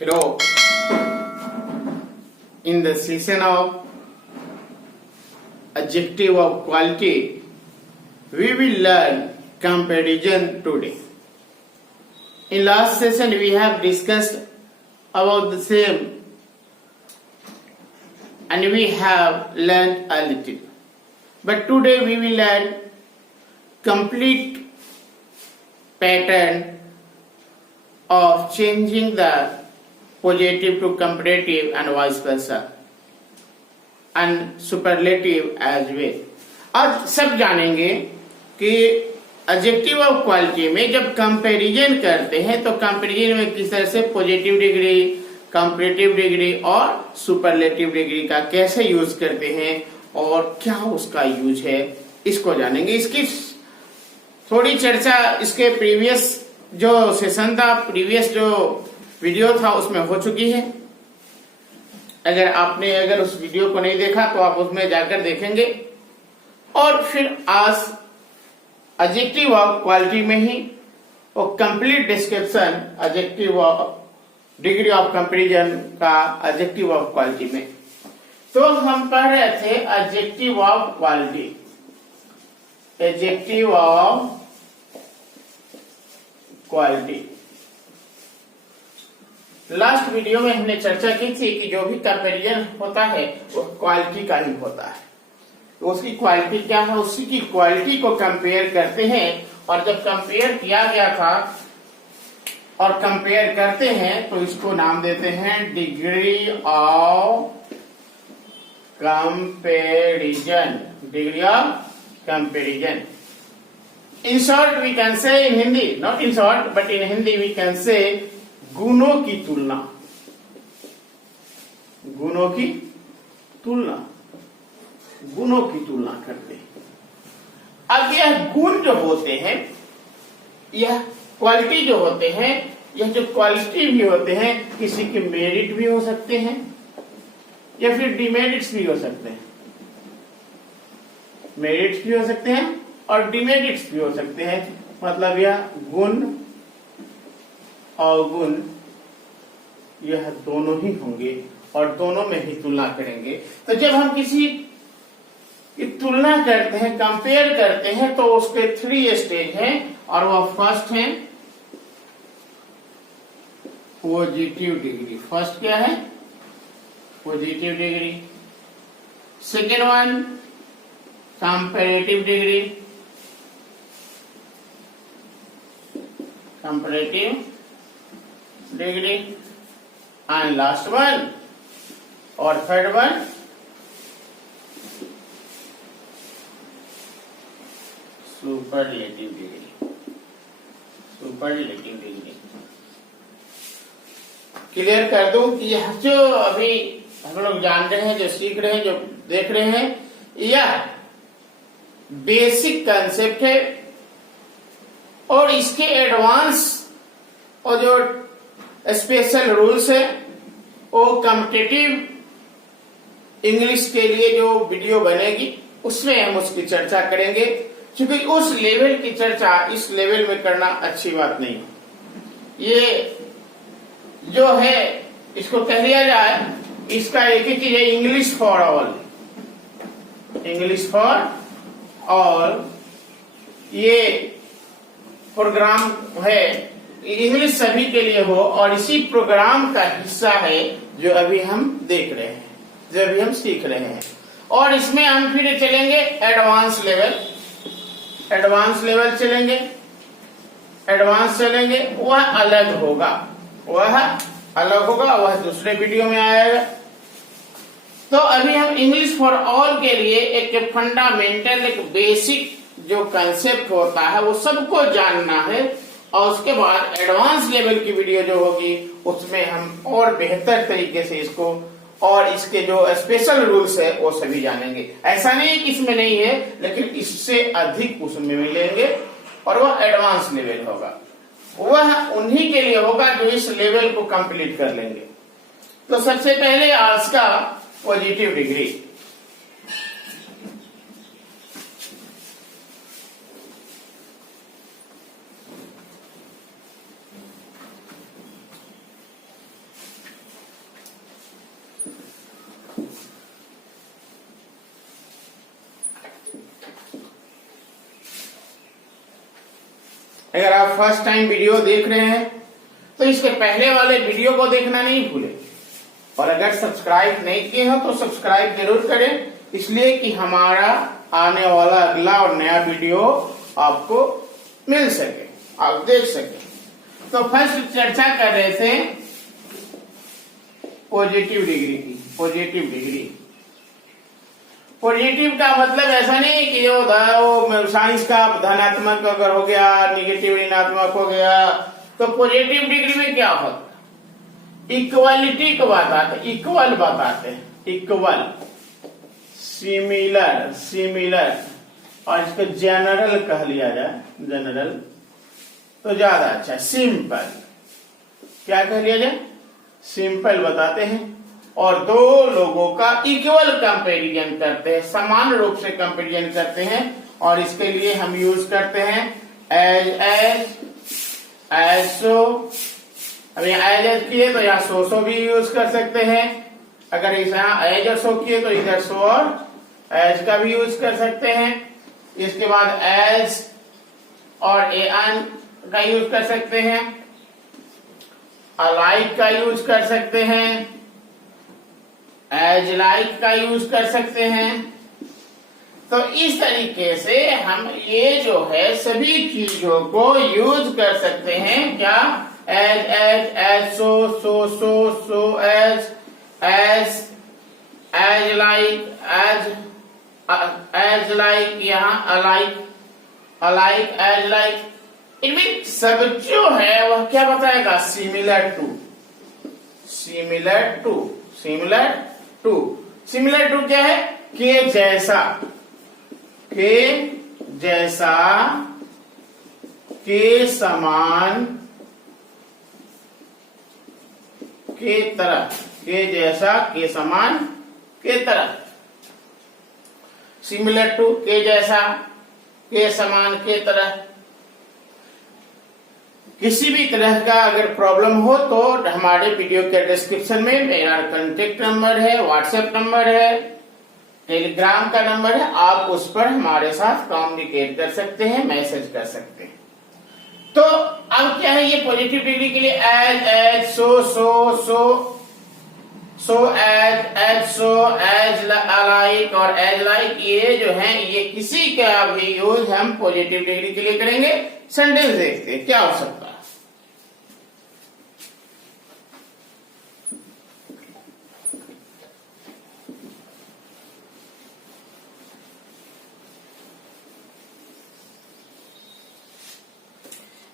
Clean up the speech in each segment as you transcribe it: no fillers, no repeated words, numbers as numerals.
Hello, in the session of adjective of quality, we will learn comparison today. In last session, we have discussed about the same and we have learned a little. But today we will learn complete pattern of changing the positive to comparative and vice versa and superlative as well. आज सब जानेंगे कि adjective of quality में जब comparison करते हैं तो comparison में किस तरह से पॉजिटिव डिग्री, कंपैरेटिव डिग्री और सुपरलेटिव डिग्री का कैसे यूज करते हैं और क्या उसका यूज है, इसको जानेंगे। इसकी थोड़ी चर्चा इसके प्रीवियस जो सेशन था, प्रीवियस जो वीडियो था उसमें हो चुकी है। अगर उस वीडियो को नहीं देखा तो आप उसमें जाकर देखेंगे। और फिर आज एडजेक्टिव ऑफ क्वालिटी में ही वो complete description adjective of degree of comparison का एडजेक्टिव ऑफ क्वालिटी में। तो हम पढ़ रहे थे adjective of quality, adjective of quality. Last video में हमने चर्चा की थी कि जो भी कंपैरिजन होता है वो क्वालिटी का ही होता है। तो उसकी क्वालिटी क्या है, उसी की क्वालिटी को कंपेयर करते हैं। और जब कंपेयर किया गया था और कंपेयर करते हैं तो इसको नाम देते हैं degree of comparison, degree of comparison. In short, we can say in Hindi, not in short, but in Hindi we can say गुणों की तुलना, गुणों की तुलना, गुणों की तुलना करते हैं। अब यह गुण जो होते हैं, यह क्वालिटी जो होते हैं, यह जो क्वालिटी भी होते हैं, किसी के मेरिट भी हो सकते हैं या फिर डिमेरिट्स भी हो सकते हैं। मेरिट्स भी हो सकते हैं और डिमेरिट्स भी हो सकते हैं। मतलब यह गुण और गुण यह दोनों ही होंगे और दोनों में ही तुलना करेंगे। तो जब हम किसी की तुलना करते हैं, कंपेयर करते हैं, तो उसके 3 स्टेज हैं और वह फर्स्ट है पॉजिटिव डिग्री। फर्स्ट क्या है? Positive degree. Second one comparative degree, comparative degree, and last one और third one superlative degree, superlative degree. Clear कर दूं कि यह जो अभी हम लोग जान रहे हैं, जो सीख रहे हैं, जो देख रहे हैं, यह बेसिक कंसेप्ट है और इसके एडवांस और जो स्पेशल रूल्स है वो कॉम्पिटिटिव इंग्लिश के लिए जो वीडियो बनेगी उसमें हम उसकी चर्चा करेंगे, क्योंकि उस लेवल की चर्चा इस लेवल में करना अच्छी बात नहीं। ये जो है इसको कह दिया जाए, इसका एक ही चीज है, English for all, English for all. ये प्रोग्राम है इंग्लिश सभी के लिए हो और इसी प्रोग्राम का हिस्सा है जो अभी हम देख रहे हैं, जो अभी हम सीख रहे हैं। और इसमें हम फिर चलेंगे एडवांस लेवल, एडवांस लेवल चलेंगे, एडवांस चलेंगे, वह अलग होगा, वह अलग होगा, वह दूसरे वीडियो में आएगा। तो अभी हम इंग्लिश फॉर ऑल के लिए एक फंडामेंटल, एक बेसिक जो कंसेप्ट होता है वो सबको जानना है और उसके बाद एडवांस लेवल की वीडियो जो होगी उसमें हम और बेहतर तरीके से इसको और इसके जो स्पेशल रूल्स है वो सभी जानेंगे। ऐसा नहीं कि इसमें नहीं है, लेकिन इससे अधिक उसमें मिलेंगे और वह एडवांस लेवल होगा। वह उन्हीं के लिए होगा जो इस लेवल को कंप्लीट कर लेंगे। तो सबसे पहले आज का पॉजिटिव डिग्री। अगर आप फर्स्ट टाइम वीडियो देख रहे हैं तो इसके पहले वाले वीडियो को देखना नहीं भूलें, और अगर सब्सक्राइब नहीं किए हो तो सब्सक्राइब जरूर करें, इसलिए कि हमारा आने वाला अगला और नया वीडियो आपको मिल सके, आप देख सके। तो फर्स्ट चर्चा कर रहे थे पॉजिटिव डिग्री की। पॉजिटिव डिग्री, पॉजिटिव का मतलब ऐसा नहीं कि जो साइंस का धनात्मक अगर हो गया, निगेटिव ऋणात्मक हो गया, तो पॉजिटिव डिग्री में क्या होता है, इक्वालिटी को बताते, इक्वल बताते हैं, इक्वल, सिमिलर, सिमिलर, और इसको जनरल कह लिया जाए, जनरल तो ज्यादा अच्छा। सिंपल, क्या कह लिया जाए, सिंपल बताते हैं। और दो लोगों का इक्वल कंपैरिजन करते हैं, समान रूप से कंपैरिजन करते हैं, और इसके लिए हम यूज करते हैं एज सो। अब यहाँ एज किए तो यहाँ सो भी यूज कर सकते हैं, अगर यहाँ एज और सो किए तो इधर सो और एज का भी यूज कर सकते हैं। इसके बाद एज और एन का यूज कर सकते हैं, अलाइक का यूज कर सकते हैं, एज लाइक का यूज कर सकते हैं। तो इस तरीके से हम ये जो है सभी चीजों को यूज कर सकते हैं। क्या, as as, as so, so as, as like, as like, यहाँ अलाइक, अलाइक, एज लाइक। इनमें सब जो है वह क्या बताएगा, similar to, similar to, similar to. Similar to क्या है, के जैसा, के जैसा, के समान, के तरह, के जैसा, के समान, के तरह। सिमिलर टू, के जैसा, के समान, के तरह। किसी भी तरह का अगर प्रॉब्लम हो तो हमारे वीडियो के डिस्क्रिप्शन में मेरा कांटेक्ट नंबर है, व्हाट्सएप नंबर है, टेलीग्राम का नंबर है, आप उस पर हमारे साथ कम्युनिकेट कर सकते हैं, मैसेज कर सकते हैं। तो अब क्या है, ये पॉजिटिव डिग्री के लिए एज एज, सो एज सो, एज लाइक और एज लाइक, ये जो है ये किसी का भी यूज हम पॉजिटिव डिग्री के लिए करेंगे। सेंटेंस देखते हैं क्या हो सकता है।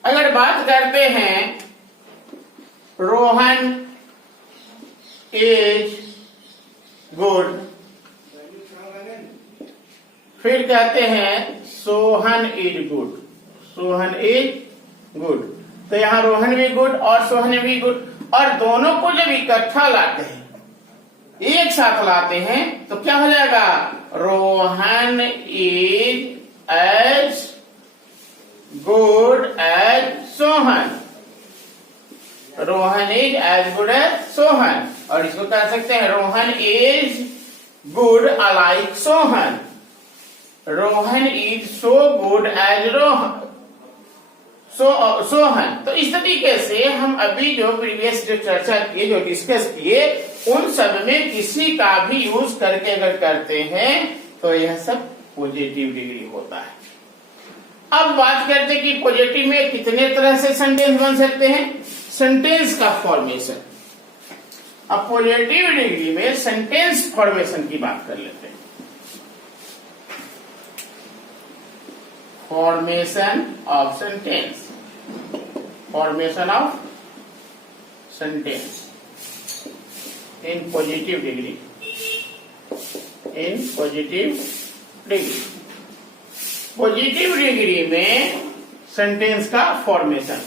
अगर बात करते हैं रोहन इज गुड, फिर कहते हैं Sohan is good, Sohan is good. तो यहाँ रोहन भी गुड और सोहन भी गुड, और दोनों को जब इकट्ठा लाते हैं, एक साथ लाते हैं, तो क्या हो जाएगा, Rohan is as good as Sohan, Rohan is as good as Sohan. और इसको कह सकते हैं Rohan is good alike Sohan, Rohan is so good as Rohan, Sohan. तो इस तरीके से हम अभी जो प्रीवियस जो चर्चा किए, जो डिस्कस किए, उन सब में किसी का भी यूज करके अगर करते हैं तो यह सब पॉजिटिव डिग्री होता है। अब बात करते कि पॉजिटिव में कितने तरह से सेंटेंस बन सकते हैं, सेंटेंस का फॉर्मेशन। अब पॉजिटिव डिग्री में सेंटेंस फॉर्मेशन की बात कर लेते हैं। Formation of sentence, formation of sentence in positive degree, in positive degree. Positive degree में सेंटेंस का फॉर्मेशन।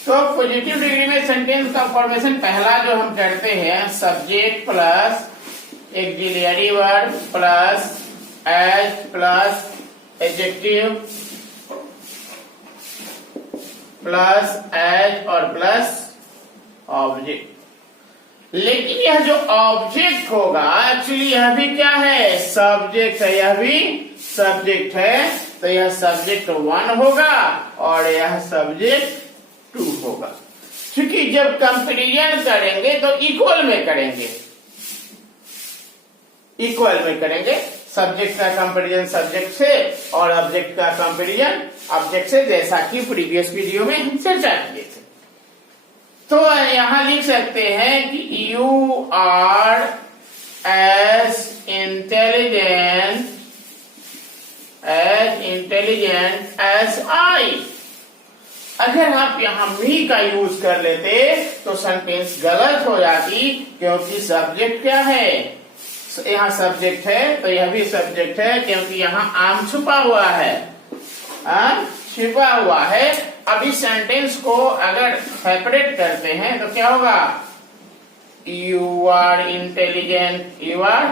तो पॉजिटिव डिग्री में सेंटेंस का फॉर्मेशन पहला जो हम करते हैं, subject plus auxiliary verb plus as plus adjective plus as और प्लस ऑब्जेक्ट। लेकिन यह जो ऑब्जेक्ट होगा, एक्चुअली यह भी क्या है, सब्जेक्ट है, यह भी सब्जेक्ट है। तो यह सब्जेक्ट 1 होगा और यह सब्जेक्ट 2 होगा। क्योंकि जब कंपैरिजन करेंगे तो इक्वल में करेंगे, इक्वल में करेंगे। सब्जेक्ट का कंपैरिजन सब्जेक्ट से और ऑब्जेक्ट का कंपैरिजन ऑब्जेक्ट से, जैसा कि प्रीवियस वीडियो में हम चर्चा किए थे। तो यहां लिख सकते हैं कि you are as intelligent as I. अगर आप यहां मी का यूज कर लेते तो सेंटेंस गलत हो जाती, क्योंकि सब्जेक्ट क्या है, यहाँ सब्जेक्ट है तो यह भी सब्जेक्ट है, क्योंकि यहाँ आम छुपा हुआ है, आम छुपा हुआ है। अब इस सेंटेंस को अगर सेपरेट करते हैं तो क्या होगा, you are intelligent, you are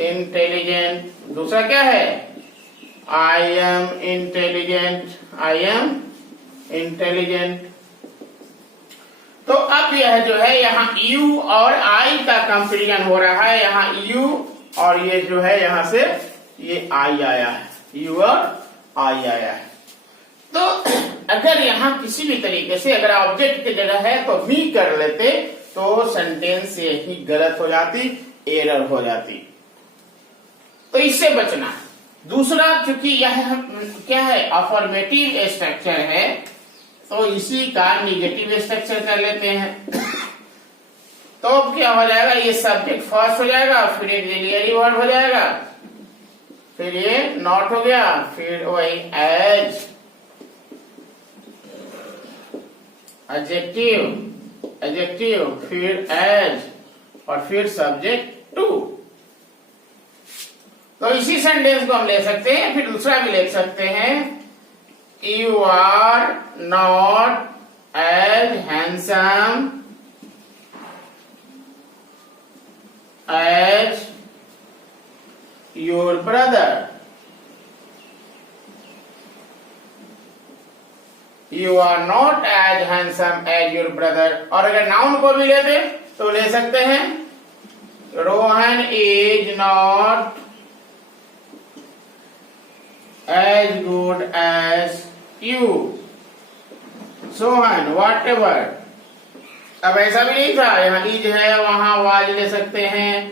intelligent. दूसरा क्या है, I am intelligent, I am intelligent. तो अब यह जो है यहाँ यू और आई का कंपैरिजन हो रहा है। यहाँ यू और ये जो है यहाँ से ये आई आया है, यू और आई आया है। तो अगर यहाँ किसी भी तरीके से अगर ऑब्जेक्ट की जगह है तो भी कर लेते तो सेंटेंस यही गलत हो जाती, एरर हो जाती। तो इससे बचना। दूसरा, चूंकि यह क्या है, अफर्मेटिव स्ट्रक्चर है, तो इसी का निगेटिव स्ट्रक्चर कर लेते हैं। तो अब क्या हो जाएगा, ये सब्जेक्ट फर्स्ट हो जाएगा, फिर एक ऑक्सिलरी वर्ब हो जाएगा, फिर ये नॉट हो गया, फिर वही एज, एडजेक्टिव, एडजेक्टिव, फिर एज और फिर सब्जेक्ट 2। तो इसी सेंटेंस को हम ले सकते हैं। फिर दूसरा भी ले सकते हैं, you are not as handsome as your brother, you are not as handsome as your brother. और अगर नाउन को भी लेते तो ले सकते हैं, Rohan is not as good as you, Sohan what ever. अब ऐसा भी नहीं था, यहाँ इज है, वहां वाज ले सकते हैं,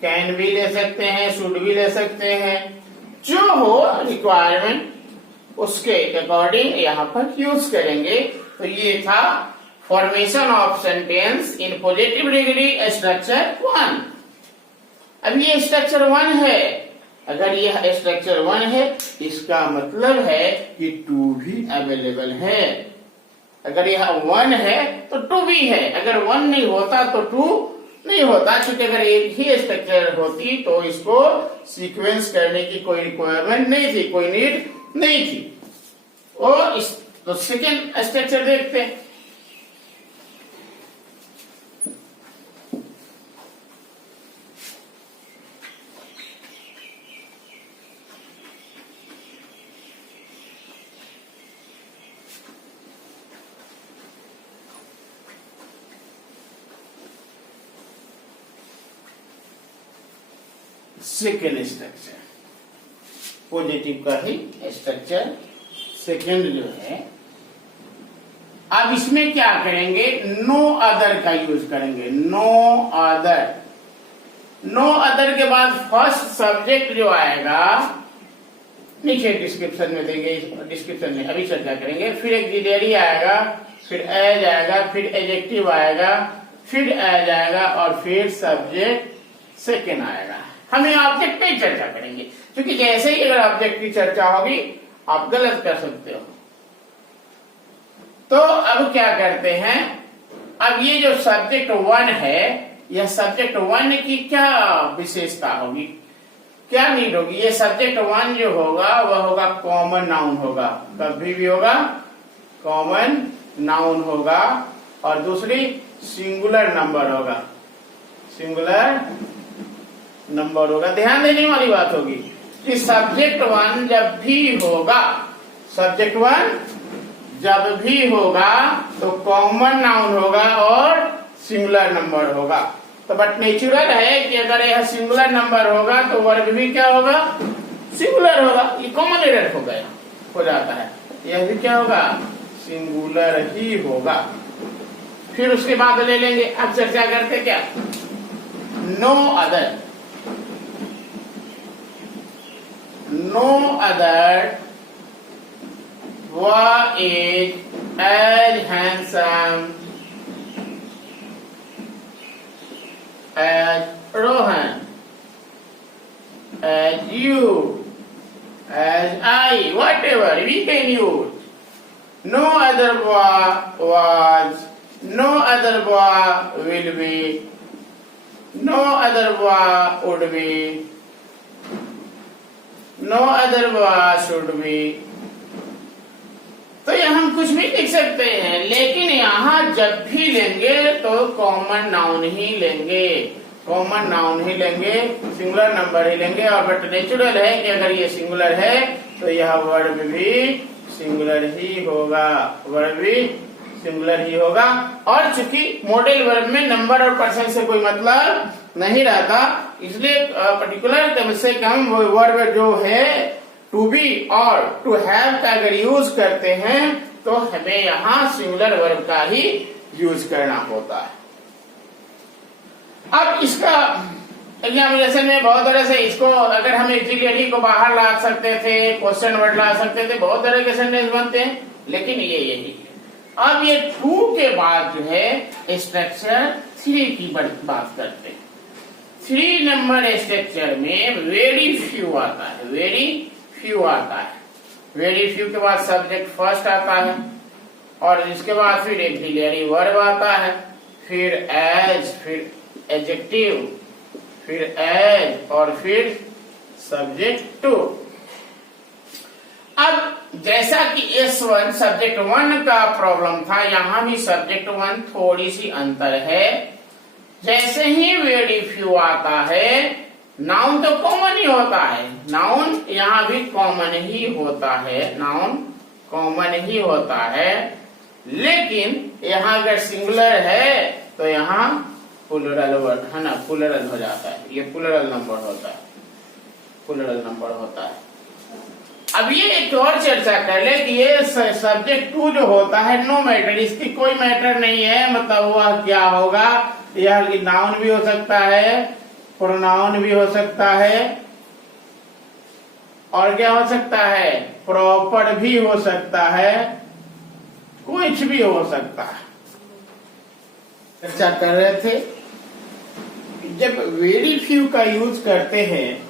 कैन भी ले सकते हैं, शुड भी ले सकते हैं, जो हो रिक्वायरमेंट उसके अकॉर्डिंग यहाँ पर यूज करेंगे। तो ये था formation of sentence in positive degree structure 1। अब ये स्ट्रक्चर 1 है, अगर यह स्ट्रक्चर 1 है इसका मतलब है कि 2 भी अवेलेबल है। अगर यह 1 है तो 2 भी है, अगर 1 नहीं होता तो 2 नहीं होता। क्योंकि अगर एक ही स्ट्रक्चर होती तो इसको सीक्वेंस करने की कोई रिक्वायरमेंट नहीं थी, कोई नीड नहीं थी। और तो सेकेंड स्ट्रक्चर देखते हैं। सेकेंड स्ट्रक्चर पॉजिटिव का ही स्ट्रक्चर सेकेंड जो है। अब इसमें क्या करेंगे, नो अदर का यूज करेंगे। नो अदर, नो अदर के बाद फर्स्ट सब्जेक्ट जो आएगा नीचे डिस्क्रिप्शन में देंगे, डिस्क्रिप्शन में अभी चर्चा करेंगे। फिर एक ऑक्सिलरी आएगा, फिर एज आएगा, फिर एडजेक्टिव आएगा, फिर एज आएगा और फिर सब्जेक्ट सेकेंड आएगा। हम यहाँ ऑब्जेक्ट पे चर्चा करेंगे, क्योंकि जैसे ही अगर ऑब्जेक्ट की चर्चा होगी आप गलत कर सकते हो। तो अब क्या करते हैं, अब ये जो सब्जेक्ट 1 है, यह सब्जेक्ट 1 की क्या विशेषता होगी, क्या नीड होगी। ये सब्जेक्ट 1 जो होगा वह होगा कॉमन नाउन होगा, कभी भी होगा कॉमन नाउन होगा। और दूसरी सिंगुलर नंबर होगा, सिंगुलर नंबर होगा। ध्यान देने वाली बात होगी कि सब्जेक्ट 1 जब भी होगा, सब्जेक्ट 1 जब भी होगा तो कॉमन नाउन होगा और सिंगुलर नंबर होगा। तो बट नेचुरल है कि अगर यह सिंगुलर नंबर होगा तो वर्ब भी क्या होगा, सिंगुलर होगा, ये कॉमन एरर हो गया, हो जाता है। यह भी क्या होगा, सिंगुलर ही होगा। फिर उसके बाद ले लेंगे, अब चर्चा करते क्या, no other, no other was as handsome as Rohan, as you, as I, whatever we can use. No other boy was, no other boy will be, no other boy would be, no other boy should be. तो यह हम कुछ भी लिख सकते हैं, लेकिन यहाँ जब भी लेंगे तो कॉमन नाउन ही लेंगे, कॉमन नाउन ही लेंगे, सिंगुलर नंबर ही लेंगे। और बट नेचुरल है कि अगर ये सिंगुलर है तो यह वर्ब भी सिंगुलर ही होगा, वर्ब भी सिंगुलर ही होगा। और चूंकि मॉडल वर्ब में नंबर और पर्सन से कोई मतलब नहीं रहता, इसलिए पर्टिकुलर कम से कम वर्ब जो है टू बी और टू हैव का अगर यूज करते हैं तो हमें यहाँ सिंगुलर वर्ब का ही यूज करना होता है। अब इसका एग्जामिनेशन में बहुत तरह से इसको अगर हम एक्सिलरी को बाहर ला सकते थे, क्वेश्चन वर्ड ला सकते थे, बहुत तरह के सेंटेंस बनते हैं, लेकिन ये यही है। अब ये टू के बाद जो है स्ट्रक्चर 3 की बात करते हैं। 3 नंबर स्ट्रक्चर में वेरी फ्यू आता है, वेरी फ्यू आता है। वेरी फ्यू के बाद सब्जेक्ट फर्स्ट आता है और इसके बाद फिर एक्सिलरी वर्ब आता है, फिर एज, फिर एडजेक्टिव, फिर एज और फिर सब्जेक्ट टू। अब जैसा कि S1 सब्जेक्ट 1 का प्रॉब्लम था, यहां भी सब्जेक्ट 1 थोड़ी सी अंतर है। जैसे ही वेरी फ्यू आता है, नाउन तो कॉमन ही होता है, नाउन यहाँ भी कॉमन ही होता है, नाउन कॉमन ही होता है, लेकिन यहाँ अगर सिंगुलर है तो यहाँ प्लूरल वर्ड है ना, प्लूरल हो जाता है, ये प्लूरल नंबर होता है, प्लूरल नंबर होता है। अब ये एक और चर्चा कर ले कि ये सब्जेक्ट 2 जो होता है, नो मैटर, इसकी कोई मैटर नहीं है, मतलब वह क्या होगा, यह नाउन भी हो सकता है, प्रोनाउन भी हो सकता है, और क्या हो सकता है, प्रॉपर भी हो सकता है, कुछ भी हो सकता है। चर्चा कर रहे थे, जब वेरी फ्यू का यूज करते हैं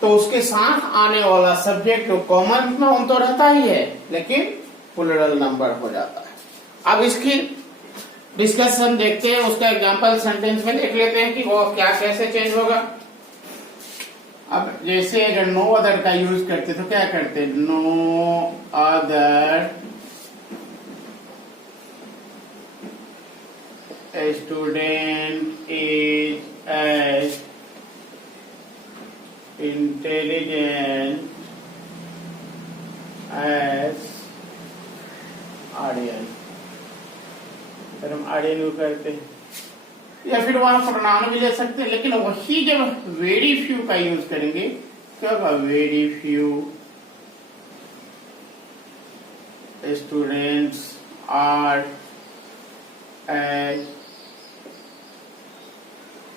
तो उसके साथ आने वाला सब्जेक्ट जो कॉमन नाउन तो रहता ही है, लेकिन प्लूरल नंबर हो जाता है। अब इसकी डिस्कशन देखते हैं, उसका एग्जांपल सेंटेंस में देख लेते हैं कि वो क्या कैसे चेंज होगा। अब जैसे अगर नो अदर का यूज करते तो क्या करते, no other student is as intelligent as Aryan, फिर हम आर्यन करते हैं, या फिर वहां प्रोनाउन भी ले सकते हैं, लेकिन वही जब वेरी फ्यू का यूज करेंगे क्या होगा, very few students are as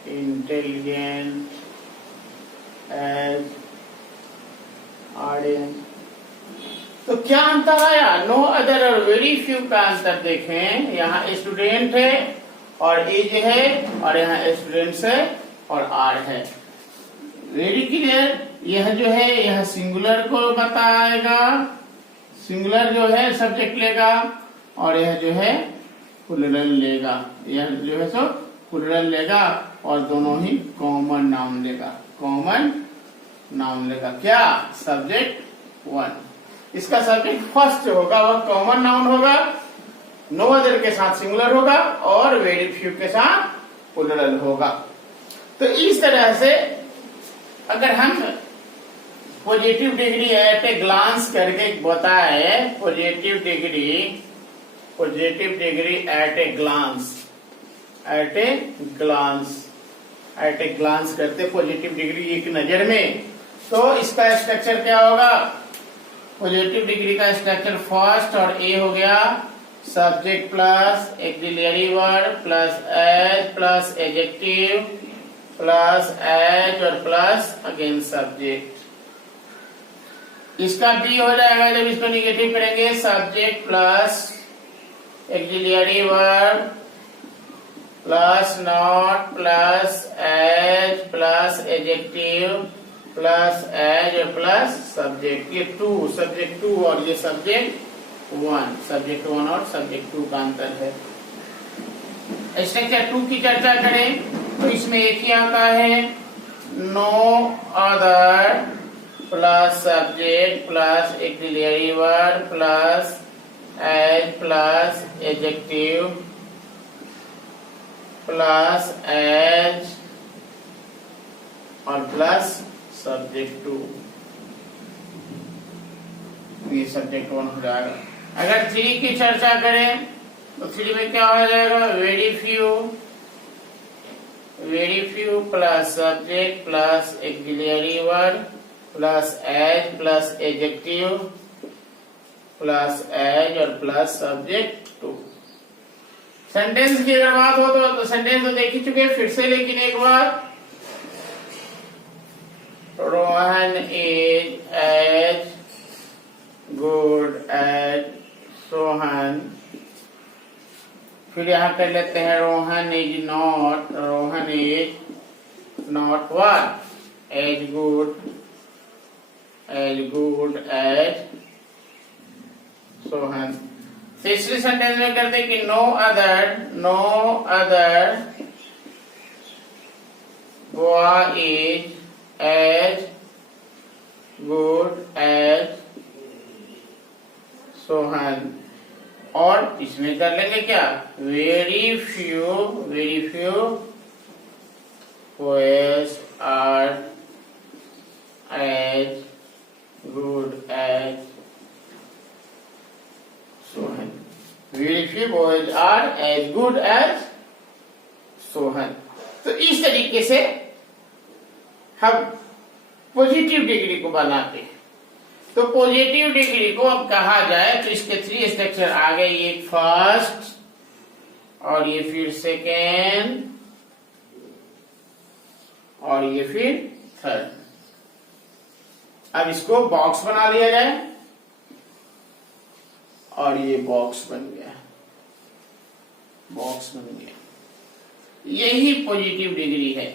intelligent as Aryan. तो क्या अंतर आया, नो अदर और वेरी फ्यू का अंतर देखें, यहाँ स्टूडेंट है और एज है, और यहाँ स्टूडेंट्स है और आर है। वेरी क्लियर, यह जो है यह सिंगुलर को बताएगा, सिंगुलर जो है सब्जेक्ट लेगा, और यह जो है प्लूरल लेगा, यह जो है सो प्लूरल लेगा, और दोनों ही कॉमन नाउन लेगा, कॉमन नाउन लेगा। क्या, सब्जेक्ट 1। इसका सब्जेक्ट फर्स्ट होगा वह कॉमन नाउन होगा, नो अदर के साथ सिंगुलर होगा, और वेरी फ्यू के साथ प्लूरल होगा। तो इस तरह से अगर हम positive degree at a glance करके बताए, positive degree at a glance, at a glance करते पॉजिटिव डिग्री एक नजर में, तो इसका स्ट्रक्चर क्या होगा? पॉजिटिव डिग्री का स्ट्रक्चर फर्स्ट और ए हो गया subject plus auxiliary verb plus as plus adjective plus as और प्लस अगेन सब्जेक्ट। इसका बी हो जाएगा जब इसको निगेटिव करेंगे, subject plus auxiliary verb plus not plus as plus adjective plus as और प्लस सब्जेक्ट। ये टू, सब्जेक्ट टू और ये सब्जेक्ट वन, सब्जेक्ट वन और सब्जेक्ट टू का अंतर है। स्ट्रक्चर टू की चर्चा करें तो इसमें एक ही आता है, no other plus subject plus auxiliary verb plus as plus adjective plus as और प्लस सब्जेक्ट टू। ये सब्जेक्ट वन हो जाएगा। अगर थ्री की चर्चा करें तो थ्री में क्या हो जाएगा, very few plus subject plus auxiliary verb plus as plus adjective plus as और प्लस सब्जेक्ट टू। सेंटेंस की अगर बात हो तो सेंटेंस तो देख ही चुके फिर से, लेकिन एक बार, Rohan is as good as Sohan. फिर यहां कर लेते हैं Rohan is not what, as good as Sohan. तीसरी सेंटेंस में करते कि no other boy is as good as Sohan. और इसमें कर लेंगे क्या, very few boys are as good as Sohan. Very few boys are as good as Sohan. तो इस तरीके से हम पॉजिटिव डिग्री को बनाते हैं। तो पॉजिटिव डिग्री को अब कहा जाए तो इसके थ्री स्ट्रक्चर आ गए, ये फर्स्ट और ये फिर सेकेंड और ये फिर थर्ड। अब इसको बॉक्स बना लिया जाए और ये बॉक्स बन गया। यही पॉजिटिव डिग्री है।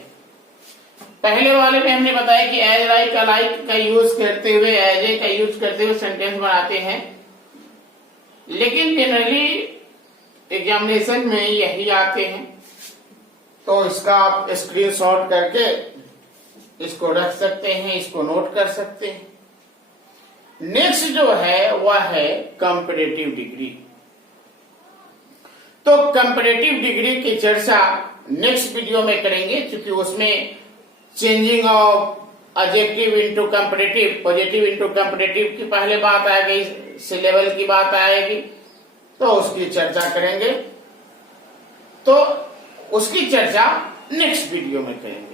पहले वाले में हमने बताया कि एज लाइक अलाइक का यूज करते हुए, एज ए का यूज करते हुए सेंटेंस बनाते हैं, लेकिन जनरली एग्जामिनेशन में यही आते हैं। तो इसका आप स्क्रीनशॉट करके इसको रख सकते हैं, इसको नोट कर सकते हैं। नेक्स्ट जो है वह है कंपैरेटिव डिग्री। तो कंपैरेटिव डिग्री की चर्चा नेक्स्ट वीडियो में करेंगे, क्योंकि उसमें changing of adjective into comparative, positive into comparative की पहले बात आएगी, सिलेबल की बात आएगी, तो उसकी चर्चा करेंगे। तो उसकी चर्चा नेक्स्ट वीडियो में करेंगे।